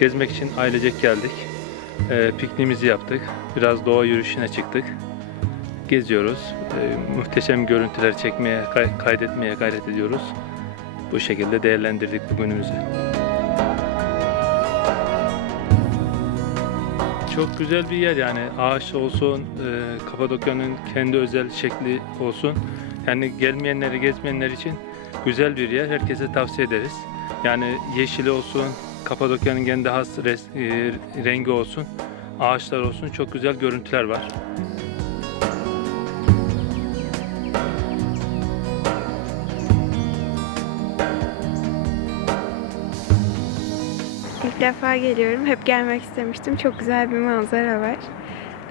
Gezmek için ailecek geldik. Ee, pikniğimizi yaptık. Biraz doğa yürüyüşüne çıktık. Geziyoruz. Ee, muhteşem görüntüler çekmeye, kay- kaydetmeye gayret ediyoruz. Bu şekilde değerlendirdik bugünümüzü. Çok güzel bir yer yani ağaç olsun, e, Kapadokya'nın kendi özel şekli olsun. Yani gelmeyenleri, gezmeyenler için güzel bir yer. Herkese tavsiye ederiz. Yani yeşili olsun, Kapadokya'nın kendi has e, rengi olsun, ağaçlar olsun. Çok güzel görüntüler var. İlk defa geliyorum. Hep gelmek istemiştim. Çok güzel bir manzara var.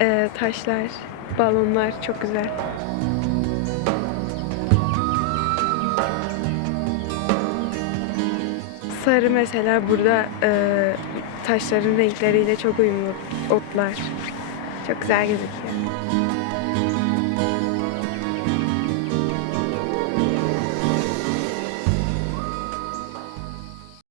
Ee, taşlar, balonlar çok güzel. Sarı mesela burada e, taşların renkleriyle çok uyumlu otlar. Çok güzel gözüküyor.